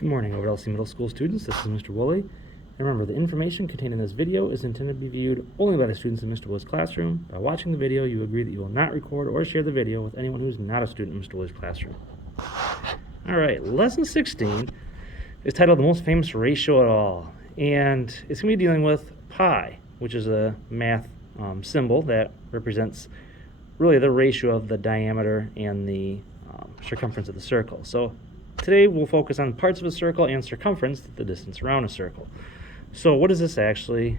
Good morning, OLC Middle School students. This is Mr. Woolley. And remember, the information contained in this video is intended to be viewed only by the students in Mr. Woolley's classroom. By watching the video, you agree that you will not record or share the video with anyone who is not a student in Mr. Woolley's classroom. All right, lesson 16 is titled The Most Famous Ratio at All. And it's going to be dealing with pi, which is a math symbol that represents really the ratio of the diameter and the circumference of the circle. So today we'll focus on parts of a circle and circumference, the distance around a circle. So what does this actually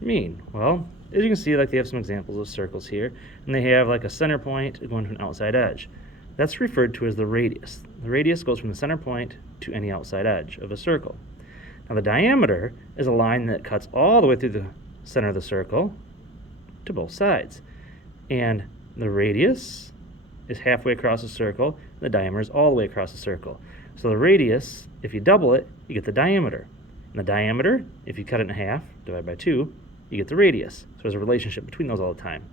mean? Well, as you can see, like they have some examples of circles here, and they have like a center point going to an outside edge. That's referred to as the radius. The radius goes from the center point to any outside edge of a circle. Now the diameter is a line that cuts all the way through the center of the circle to both sides. And the radius is halfway across the circle, and the diameter is all the way across the circle. So the radius, if you double it, you get the diameter. And the diameter, if you cut it in half, divide by 2, you get the radius. So there's a relationship between those all the time.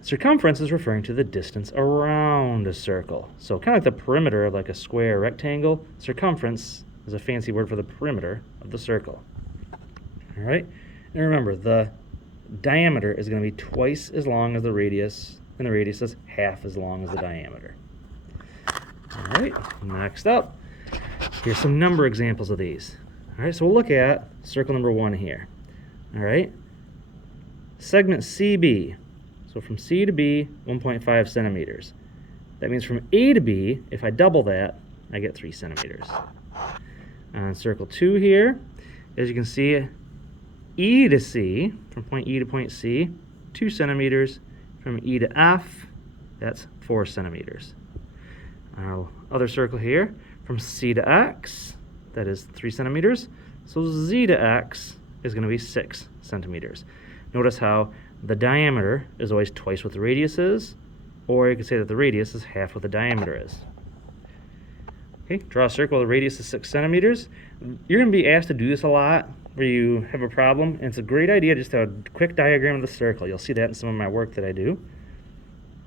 Circumference is referring to the distance around a circle. So kind of like the perimeter of like a square or rectangle, circumference is a fancy word for the perimeter of the circle. All right? And remember, the diameter is going to be twice as long as the radius, and the radius is half as long as the diameter. All right, next up, here's some number examples of these. All right, so we'll look at circle number 1 here. All right, segment CB, so from C to B, 1.5 centimeters. That means from A to B, if I double that, I get 3 centimeters. On circle 2 here, as you can see, E to C, from point E to point C, 2 centimeters. From E to F, that's 4 centimeters. Our other circle here, from C to X, that is 3 centimeters. So Z to X is going to be 6 centimeters. Notice how the diameter is always twice what the radius is, or you could say that the radius is half what the diameter is. Okay, draw a circle, the radius is 6 centimeters. You're going to be asked to do this a lot where you have a problem, and it's a great idea just to have a quick diagram of the circle. You'll see that in some of my work that I do.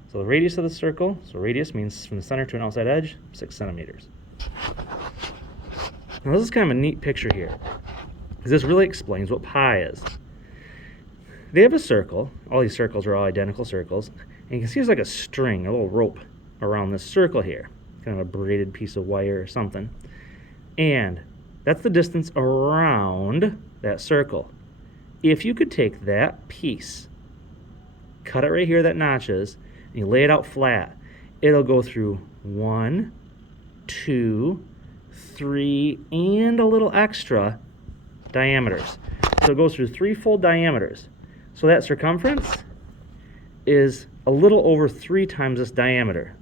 So the radius of the circle, so radius means from the center to an outside edge, 6 centimeters. Now this is kind of a neat picture here, because this really explains what pi is. They have a circle, all these circles are all identical circles, and you can see there's like a string, a little rope around this circle here, kind of a braided piece of wire or something. And that's the distance around that circle. If you could take that piece, cut it right here, that notches, and you lay it out flat, it'll go through 1, 2, 3, and a little extra diameters. So it goes through 3 full diameters. So that circumference is a little over 3 times this diameter.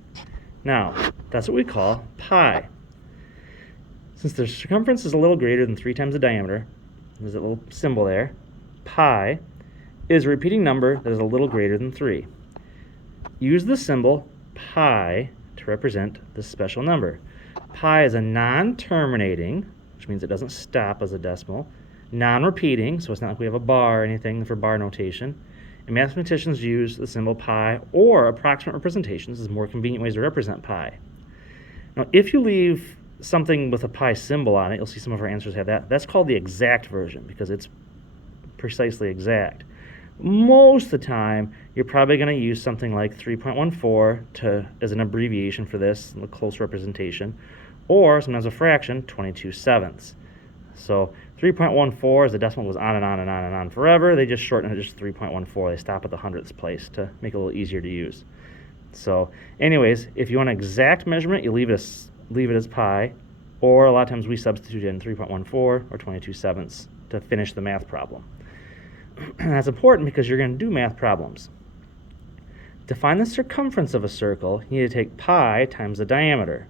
Now, that's what we call pi. Since the circumference is a little greater than 3 times the diameter, there's a little symbol there, pi is a repeating number that is a little greater than 3. Use the symbol pi to represent this special number. Pi is a non-terminating, which means it doesn't stop as a decimal, non-repeating, so it's not like we have a bar or anything for bar notation, and mathematicians use the symbol pi or approximate representations as more convenient ways to represent pi. Now, if you leave something with a pi symbol on it, you'll see some of our answers have that. That's called the exact version because it's precisely exact. Most of the time, you're probably going to use something like 3.14 as an abbreviation for this, a close representation, or sometimes a fraction, 22/7. So 3.14 is the decimal goes on and on and on and on forever. They just shorten it to just 3.14. They stop at the hundredths place to make it a little easier to use. So anyways, if you want an exact measurement, you leave it as pi, or a lot of times we substitute in 3.14 or 22/7 to finish the math problem. And that's important because you're going to do math problems. To find the circumference of a circle, you need to take pi times the diameter.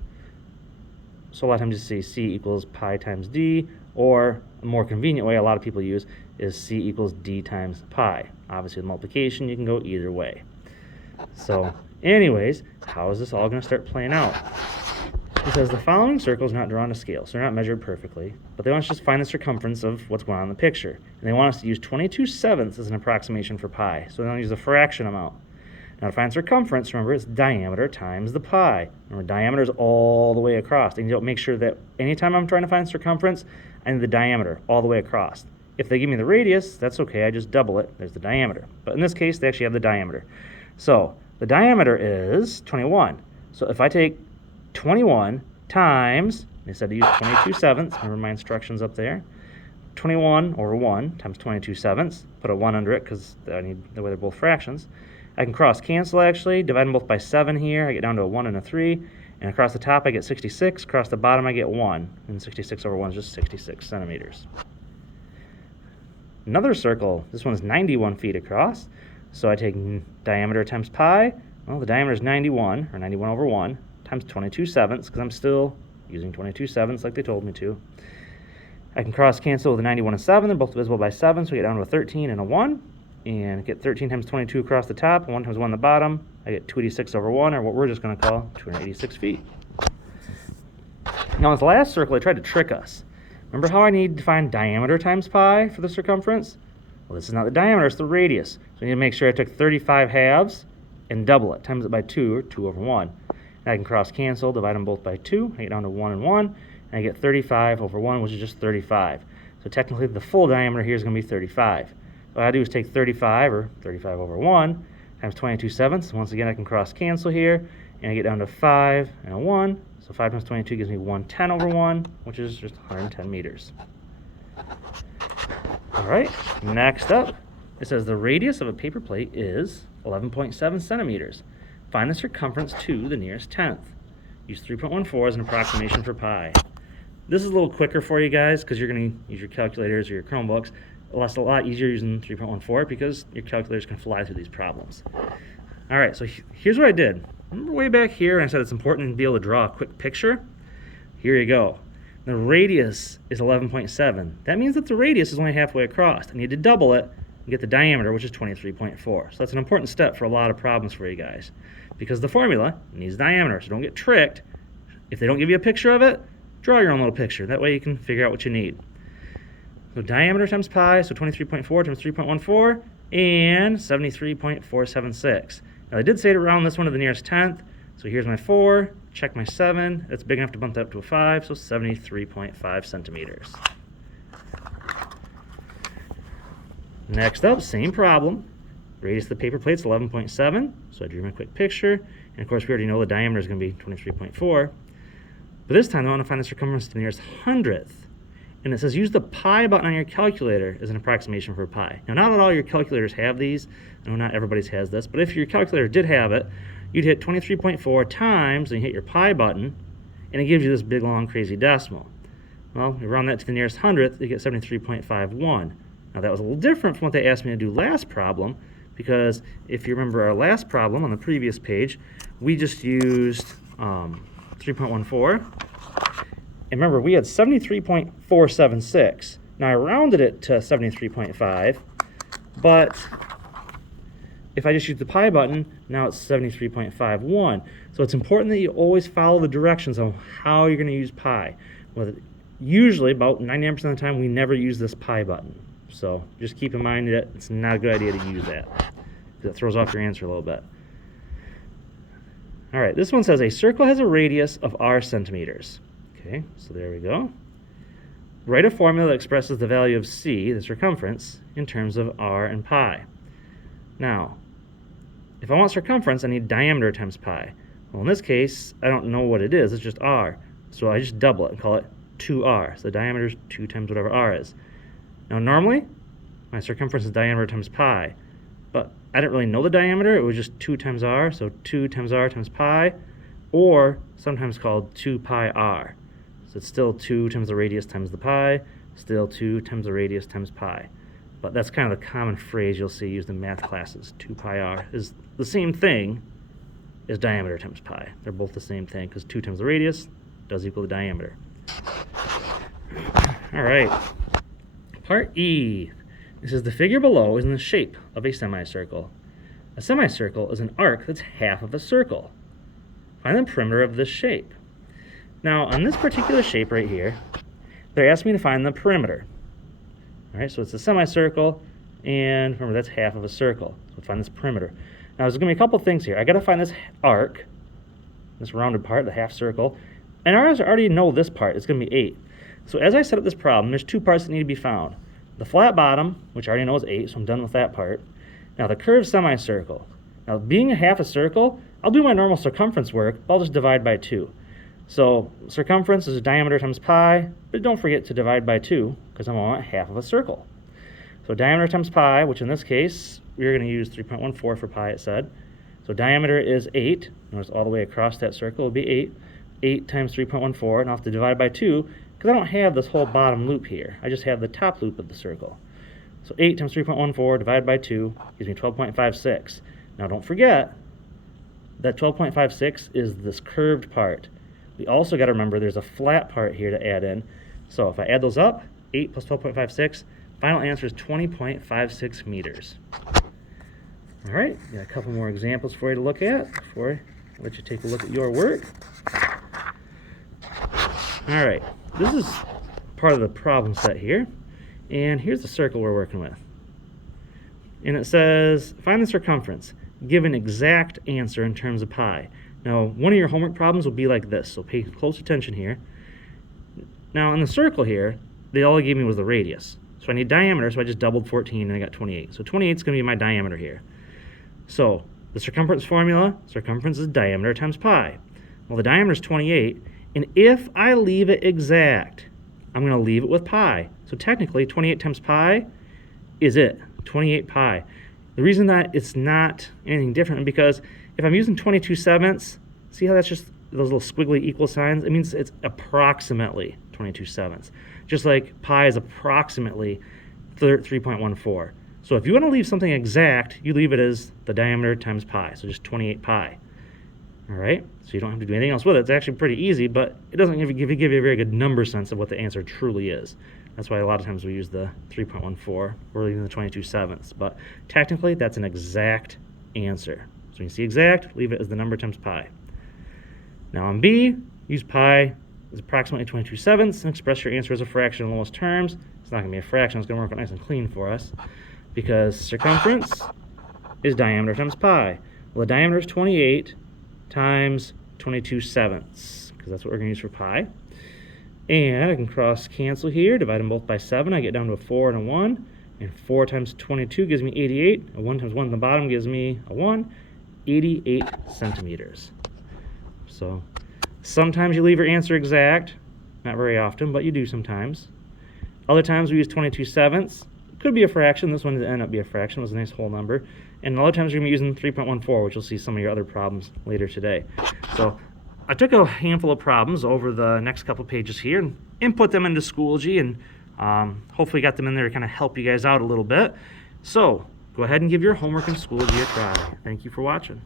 So a lot of times you say C equals pi times d, or a more convenient way a lot of people use is C equals d times pi. Obviously with multiplication you can go either way. So anyways, how is this all going to start playing out? It says the following circles are not drawn to scale, so they're not measured perfectly, but they want us to just find the circumference of what's going on in the picture. And they want us to use 22/7 as an approximation for pi, so they don't use the fraction amount. Now to find circumference, remember it's diameter times the pi. Remember, diameter is all the way across. And you'll make sure that anytime I'm trying to find circumference, I need the diameter all the way across. If they give me the radius, that's okay, I just double it, there's the diameter. But in this case, they actually have the diameter. So the diameter is 21. So if I take 21 times, they said to use 22/7, remember my instructions up there, 21 over 1 times 22/7, put a 1 under it because I need the way they're both fractions. I can cross cancel actually, divide them both by 7 here, I get down to a 1 and a 3, and across the top I get 66, across the bottom I get 1, and 66 over 1 is just 66 centimeters. Another circle, this one's 91 feet across, so I take diameter times pi, well the diameter is 91, or 91 over 1, times 22/7, because I'm still using 22/7 like they told me to. I can cross cancel with a 91 and 7, they're both divisible by 7, so we get down to a 13 and a 1, and get 13 times 22 across the top, and 1 times 1 on the bottom, I get 286 over 1, or what we're just going to call 286 feet. Now, in the last circle, I tried to trick us. Remember how I need to find diameter times pi for the circumference? Well, this is not the diameter, it's the radius. So I need to make sure I took 35 halves and double it, times it by 2, or 2 over 1. And I can cross cancel, divide them both by 2, I get down to 1 and 1, and I get 35 over 1, which is just 35. So technically, the full diameter here is going to be 35. What I do is take 35, or 35 over 1, times 22/7. Once again, I can cross cancel here, and I get down to 5 and a 1. So 5 times 22 gives me 110 over 1, which is just 110 meters. All right, next up, it says the radius of a paper plate is 11.7 centimeters. Find the circumference to the nearest tenth. Use 3.14 as an approximation for pi. This is a little quicker for you guys because you're going to use your calculators or your Chromebooks. It's a lot easier using 3.14 because your calculators can fly through these problems. All right, so here's what I did. Remember way back here, and I said it's important to be able to draw a quick picture? Here you go. The radius is 11.7. That means that the radius is only halfway across. I need to double it and get the diameter, which is 23.4. So that's an important step for a lot of problems for you guys. Because the formula needs diameter, so don't get tricked. If they don't give you a picture of it, draw your own little picture. That way you can figure out what you need. So diameter times pi, so 23.4 times 3.14, and 73.476. Now I did say to round this one to the nearest tenth, so here's my 4, check my 7, it's big enough to bump that up to a 5, so 73.5 centimeters. Next up, same problem. Radius of the paper plate's 11.7, so I drew my quick picture, and of course we already know the diameter is going to be 23.4. But this time I want to find the circumference to the nearest hundredth. And it says use the pi button on your calculator as an approximation for pi. Now, not all your calculators have these. I know not everybody's has this, but if your calculator did have it, you'd hit 23.4 times, and you hit your pi button, and it gives you this big, long, crazy decimal. Well, you round that to the nearest hundredth, you get 73.51. Now, that was a little different from what they asked me to do last problem, because if you remember our last problem on the previous page, we just used 3.14. And remember, we had 73.476. Now, I rounded it to 73.5, but if I just use the pi button, now it's 73.51. So it's important that you always follow the directions on how you're going to use pi. Well, usually, about 99% of the time, we never use this pi button. So just keep in mind that it's not a good idea to use that, because it throws off your answer a little bit. All right, this one says a circle has a radius of r centimeters. Okay, so there we go. Write a formula that expresses the value of c, the circumference, in terms of r and pi. Now, if I want circumference, I need diameter times pi. Well, in this case, I don't know what it is. It's just r. So I just double it and call it 2r. So the diameter is 2 times whatever r is. Now, normally, my circumference is diameter times pi. But I didn't really know the diameter. It was just 2 times r, so 2 times r times pi, or sometimes called 2 pi r. So it's still 2 times the radius times the pi, still 2 times the radius times pi. But that's kind of the common phrase you'll see used in math classes. 2 pi r is the same thing as diameter times pi. They're both the same thing, because 2 times the radius does equal the diameter. All right. Part E. This is the figure below is in the shape of a semicircle. A semicircle is an arc that's half of a circle. Find the perimeter of this shape. Now, on this particular shape right here, they're asking me to find the perimeter. All right, so it's a semicircle, and remember, that's half of a circle. So find this perimeter. Now, there's going to be a couple things here. I got to find this arc, this rounded part, the half circle, and I already know this part. It's going to be 8. So as I set up this problem, there's 2 parts that need to be found. The flat bottom, which I already know is 8, so I'm done with that part. Now, the curved semicircle. Now, being a half a circle, I'll do my normal circumference work, but I'll just divide by 2. So circumference is diameter times pi, but don't forget to divide by 2, because I'm on half of a circle. So diameter times pi, which in this case, we're going to use 3.14 for pi, it said. So diameter is 8. Notice all the way across that circle will be 8. 8 times 3.14, and I'll have to divide by 2, because I don't have this whole bottom loop here. I just have the top loop of the circle. So 8 times 3.14 divided by 2 gives me 12.56. Now don't forget that 12.56 is this curved part. We also got to remember there's a flat part here to add in. So if I add those up, 8 plus 12.56, final answer is 20.56 meters. All right, got a couple more examples for you to look at before I let you take a look at your work. All right, this is part of the problem set here. And here's the circle we're working with. And it says, find the circumference. Give an exact answer in terms of pi. Now, one of your homework problems will be like this, so pay close attention here. Now, in the circle here, all they gave me was the radius. So I need diameter, so I just doubled 14 and I got 28. So 28 is going to be my diameter here. So the circumference formula, circumference is diameter times pi. Well, the diameter is 28, and if I leave it exact, I'm going to leave it with pi. So technically, 28 times pi is it, 28 pi. The reason that it's not anything different is because if I'm using 22/7, see how that's just those little squiggly equal signs? It means it's approximately 22/7. Just like pi is approximately 3.14. So if you want to leave something exact, you leave it as the diameter times pi, so just 28 pi. All right, so you don't have to do anything else with it. It's actually pretty easy, but it doesn't give you a very good number sense of what the answer truly is. That's why a lot of times we use the 3.14 or even the 22/7. But technically, that's an exact answer. So when you see exact, leave it as the number times pi. Now on B, use pi as approximately 22/7 and express your answer as a fraction in lowest terms. It's not going to be a fraction. It's going to work out nice and clean for us because circumference is diameter times pi. Well, the diameter is 28 times 22/7 because that's what we're going to use for pi. And I can cross cancel here, divide them both by 7. I get down to a 4 and a 1. And 4 times 22 gives me 88. A 1 times 1 at the bottom gives me a 1. 88 centimeters. So sometimes you leave your answer exact. Not very often, but you do sometimes. Other times we use 22/7. Could be a fraction. This one ended up being a fraction. It was a nice whole number. And other times we're going to be using 3.14, which you'll see some of your other problems later today. So I took a handful of problems over the next couple pages here and input them into Schoology and hopefully got them in there to kind of help you guys out a little bit. So go ahead and give your homework in Schoology a try. Thank you for watching.